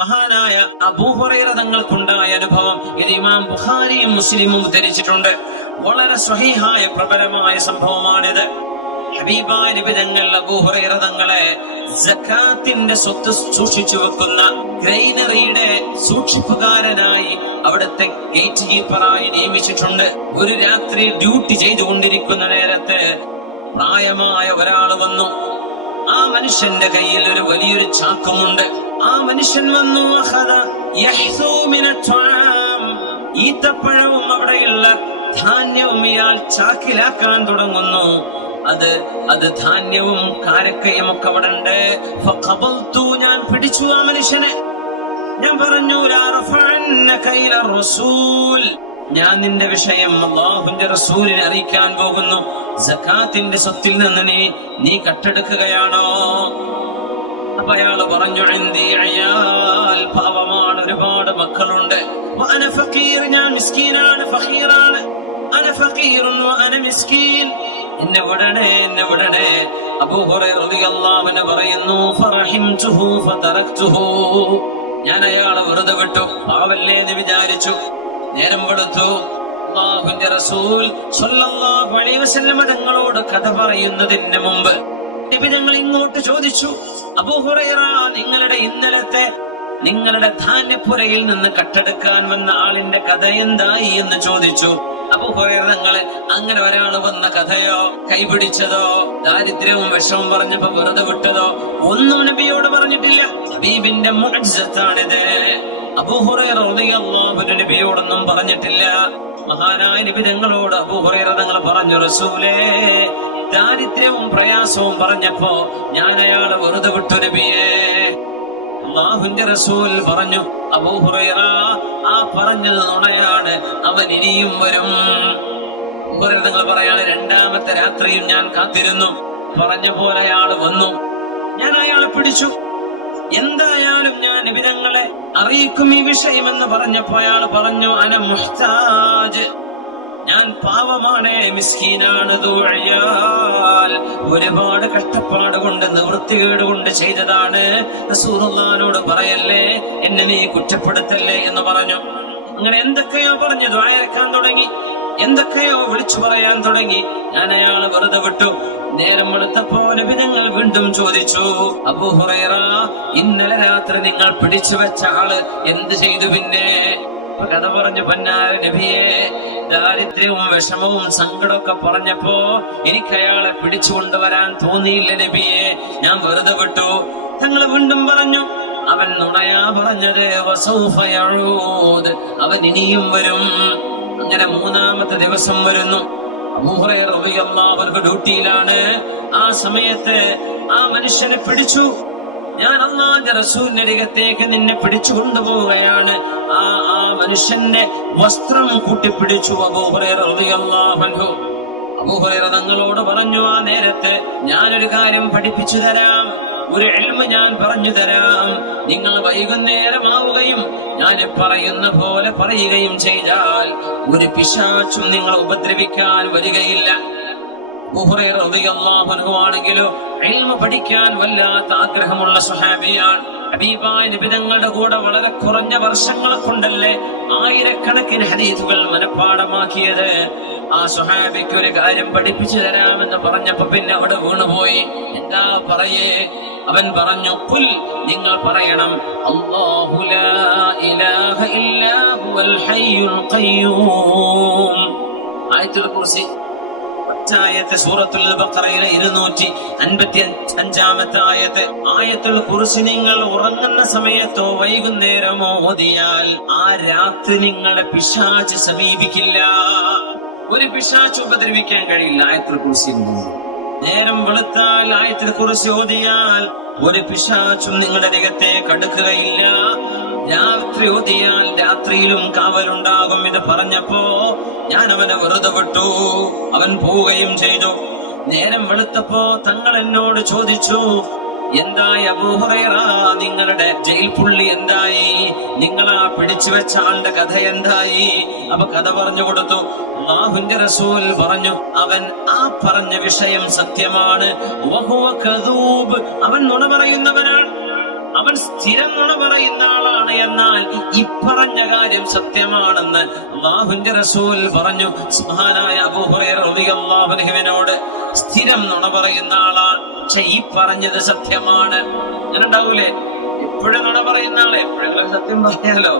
മഹാനായ അബൂ ഹുറൈറ തങ്ങൾക്കുണ്ടായ അനുഭവം ഇത് ഇമാം ബുഖാരിയും മുസ്ലിമും ഉദ്ധരിച്ചിട്ടുണ്ട്. വളരെ സ്വഹീഹായ പ്രബലമായ സംഭവമാണിത്. ഹബീബായ നബി തങ്ങൾ അബൂ ഹുറൈറ തങ്ങളെ സക്കാത്തിന്റെ സ്വത്ത് സൂക്ഷിച്ചു വെക്കുന്ന ഗ്രൈനറിയുടെ സൂക്ഷിപ്പുകാരനായി അവിടുത്തെ ഗേറ്റ് കീപ്പറായി നിയമിച്ചിട്ടുണ്ട്. ഒരു രാത്രി ഡ്യൂട്ടി ചെയ്തുകൊണ്ടിരിക്കുന്ന നേരത്ത് പ്രായമായ ഒരാൾ വന്നു. ആ മനുഷ്യന്റെ കയ്യിൽ ഒരു വലിയൊരു ചാക്കുമുണ്ട്. ആ മനുഷ്യൻ വന്നു, ഈത്തപ്പഴവും അവിടെയുള്ള ധാന്യവും ഇയാൾ ചാക്കിലാക്കാൻ തുടങ്ങുന്നു. അത് ധാന്യവും കാരക്കയും ഒക്കെ അവിടെ ഉണ്ട്. ഞാൻ പിടിച്ചു ആ മനുഷ്യനെ. ഞാൻ പറഞ്ഞു, ഞാൻ നിന്റെ വിഷയം അല്ലാഹുവിന്റെ റസൂലിനെ അറിയിക്കാൻ പോകുന്നു. സക്കാത്തിന്റെ സ്വത്തിൽ നിന്ന് നീ കട്ടെടുക്കുകയാണോ? അപ്പൊ അയാള് പറഞ്ഞു, പാവമാണ്, ഒരുപാട് മക്കളുണ്ട്. ഞാൻ മിസ്കീനാണ്, ഫഖീറാണ്. എന്നെ വിടണേ. അബൂ ഹുറൈറ റളിയല്ലാഹു അൻഹു പറയുന്നു, ഫറഹിംതുഹു ഫതറക്തുഹു. ഞാൻ അയാളെ വെറുതെ വിട്ടു, പാവല്ലേ എന്ന് വിചാരിച്ചു. നേരം വെളുത്തു. അല്ലാഹുവിന്റെ റസൂൽ സ്വല്ലല്ലാഹു അലൈഹി വസല്ലം തങ്ങളോട് കഥ പറയുന്നതിന് മുമ്പ് നബി തങ്ങൾ ഇങ്ങോട്ട് ചോദിച്ചു, അബൂ ഹുറൈറ, നിങ്ങളുടെ ധാന്യപ്പുരയിൽ നിന്ന് കട്ടെടുക്കാൻ വന്ന ആളിന്റെ കഥ എന്തായി എന്ന് ചോദിച്ചു. അബൂ ഹുറൈറ തങ്ങള് അങ്ങനെ ഒരാൾ വന്ന കഥയോ, കൈപിടിച്ചതോ, ദാരിദ്ര്യവും വിഷമവും പറഞ്ഞപ്പോ വെറുതെ വിട്ടതോ ഒന്നും നബിയോട് പറഞ്ഞിട്ടില്ല. ഹബീബിന്റെ മുഅ്ജിസത്താണിത്. അബൂ ഹുറൈറ റളിയല്ലാഹു അൻഹു നബിയോടൊന്നും പറഞ്ഞിട്ടില്ല. മഹാനായ നബി തങ്ങളോട് അബൂ ഹുറൈറ തങ്ങൾ പറഞ്ഞു, റസൂലേ, ദാരിദ്ര്യവും പ്രയാസവും പറഞ്ഞപ്പോ ഞാൻ അയാളെ വെറുതെ വിട്ടു നബിയേ. അല്ലാഹുവിന്റെ റസൂൽ പറഞ്ഞു, അബൂ ഹുറൈറ, ആ പറഞ്ഞത് നുണയാണ്, അവൻ ഇനിയും വരും. ഹുറൈറ തങ്ങൾ പറയാണ്, രണ്ടാമത്തെ രാത്രിയും ഞാൻ കാത്തിരുന്നു. പറഞ്ഞ പോലെ അയാൾ വന്നു. ഞാൻ അയാളെ പിടിച്ചു. എന്തായാലും ഞാൻ നബി തങ്ങളെ അറിയിക്കും ഈ വിഷയമെന്ന് പറഞ്ഞപ്പോ അയാൾ പറഞ്ഞു, അന മുഹ്താജ്, ഞാൻ പാവമാണ്, മിസ്കീനാണ്, ഒരുപാട് കഷ്ടപ്പാട് കൊണ്ട് നിവൃത്തികേട് കൊണ്ട് ചെയ്തതാണ്. റസൂലുള്ളാഹിനോട് പറയല്ലേ, എന്നെ നീ കുറ്റപ്പെടുത്തല്ലേ എന്ന് പറഞ്ഞു. അങ്ങനെ എന്തൊക്കെയോ പറഞ്ഞു ദുആയിരക്കാൻ തുടങ്ങി, എന്തൊക്കെയോ വിളിച്ചു പറയാൻ തുടങ്ങി. ഞാൻ അയാളെ വെറുതെ വിട്ടു. നേരം വെളുത്തപ്പോ നബി തങ്ങൾ വീണ്ടും ചോദിച്ചു, അബൂ ഹുറൈറ, ഇന്നലെ രാത്രി നിങ്ങൾ പിടിച്ചു വെച്ച ആള് എന്ത് ചെയ്തു? പിന്നെ കഥ പറഞ്ഞു, പൊന്നാര നബിയെ, ദാരിദ്ര്യവും വിഷമവും സങ്കടമൊക്കെ പറഞ്ഞപ്പോ എനിക്ക് അയാളെ പിടിച്ചു കൊണ്ടുവരാൻ തോന്നിയില്ല നബിയെ, ഞാൻ വെറുതെ വിട്ടു. തങ്ങൾ വീണ്ടും പറഞ്ഞു, അവൻ നുണയാ പറഞ്ഞത്, വസൗഫ യഊദ്, അവൻ ഇനിയും വരും. അങ്ങനെ മൂന്നാമത്തെ ദിവസം വരുന്നു. അബൂ ഹുറൈറ റളിയല്ലാഹു അൻഹു ഡ്യൂട്ടിയിലാണ്. ആ സമയത്ത് ആ മനുഷ്യനെ പിടിച്ചു. ഞാൻ അല്ലാഹുവിന്റെ റസൂലിന്റെ അരികത്തേക്ക് നിന്നെ പിടിച്ചു കൊണ്ടുപോവുകയാണ്. ആ മനുഷ്യന്റെ വസ്ത്രം കൂട്ടിപ്പിടിച്ചു അബൂ ഹുറൈറ റളിയല്ലാഹു അൻഹു. അബൂ ഹുറൈറ തങ്ങളോട് പറഞ്ഞു, ആ നേരത്ത് ഞാനൊരു കാര്യം പഠിപ്പിച്ചു തരാം, ഒരു ഇൽമ് ഞാൻ പറഞ്ഞു തരാം. നിങ്ങൾ വൈകുന്നേരമാവുകയും ഞാൻ പറയുന്ന പോലെ പറയുകയും ചെയ്താൽ ഒരു പിശാചും നിങ്ങളെ ഉപദ്രവിക്കാൻ വരികയില്ല. അബൂ ഹുറൈറ റളിയല്ലാഹു അൻഹു ആണെങ്കിലോ ഇൽമ പഠിക്കാൻ വല്ലാത്ത ആഗ്രഹമുള്ള സ്വഹാബിയാണ്. ഹബീബായ നബി തങ്ങളുടെ കൂടെ വളരെ കുറഞ്ഞ വർഷങ്ങളെ കൊണ്ടല്ലേ ആയിരക്കണക്കിന് ഹദീസുകൾ മനഃപ്പാഠമാക്കിയത്. ആ സ്വഹാബിക്ക് ഒരു കാര്യം പഠിപ്പിച്ചു തരാമെന്ന് പറഞ്ഞപ്പോ പിന്നെ അവിടെ വീണുപോയി. എന്താ പറയേ? അവൻ പറഞ്ഞു, ഖുൽ, നിങ്ങൾ പറയണം, അല്ലാഹു ലാ ഇലാഹ ഇല്ലാ ഹുവൽ ഹയ്യുൽ ഖയ്യൂം. ആയത്തുൽ കുർസി ആയത്ത് സൂറത്തുൽ ബഖറയിലെ 255 ആയത്ത്. ആയത്തുൽ കുർസി നിങ്ങൾ ഉറങ്ങുന്ന സമയത്തോ വൈകുന്നേരമോ ഓതിയാൽ ആ രാത്രി നിങ്ങളെ പിശാച് സമീപിക്കില്ല. ഒരു പിശാച് ഉപദ്രവിക്കാൻ കഴിയില്ല ആയത്തുൽ കുർസി. നേരം വെളുത്താൽ ആയത്തുൽ കുർസി ഓതിയാൽ ഒരു പിശാചും നിങ്ങളുടെ അരികത്തേക്ക് അടുക്കുകയില്ല. രാത്രി ഓതിയാൽ രാത്രിയിലും കാവലുണ്ടാകും. ഇത് പറഞ്ഞപ്പോ ഞാൻ അവനെ വെറുതെ വിട്ടു. അവൻ പോവുകയും ചെയ്തു. നേരം വെളുത്തപ്പോ തങ്ങൾ എന്നോട് ചോദിച്ചു, എന്തായി അബൂ ഹുറൈറ, നിങ്ങളുടെ ജയിൽ പുള്ളി എന്തായി? നിങ്ങളാ പിടിച്ചു വെച്ച ആളുടെ കഥ എന്തായി? അപ്പൊ കഥ പറഞ്ഞു കൊടുത്തു. അല്ലാഹുവിന്റെ റസൂൽ പറഞ്ഞു, അവൻ ആ പറഞ്ഞ വിഷയം സത്യമാണ്. വഹുവ കദൂബ്, അവൻ നുണ പറയുന്നവനാണ്. അവൻ സ്ഥിരം നുണ പറയുന്ന ആളാണ്. എന്നാൽ ഈ പറഞ്ഞ കാര്യം സത്യമാണെന്ന് അല്ലാഹുവിന്റെ റസൂൽ പറഞ്ഞു. സുബ്ഹാനായ അബൂ ഹുറൈറ റളിയല്ലാഹു അൻഹുവിനോട് സ്ഥിരം നുണ പറയുന്ന ആളാണ്, പക്ഷെ ഈ പറഞ്ഞത് സത്യമാണ്. അങ്ങനെ ഉണ്ടാവൂലേ? എപ്പോഴും നുണ പറയുന്ന ആളെ എപ്പോഴെങ്കിലും സത്യം പറയാലോ.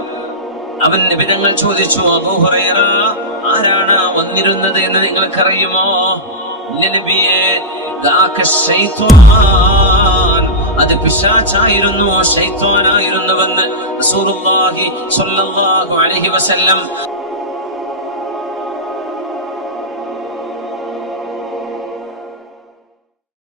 അവൻ നബിതങ്ങൾ ചോദിച്ചു, അബൂ ഹുറൈറ, ആരാണ് വന്നിരുന്നത് എന്ന് നിങ്ങൾക്കറിയുമോ? ഇല്ല നബിയേ, ദാക ശൈത്വാൻ, അത് പിശാചായിരുന്നു, ശൈത്വാനായിരുന്നുവെന്ന് റസൂലുള്ളാഹി സ്വല്ലല്ലാഹു അലൈഹി വസല്ലം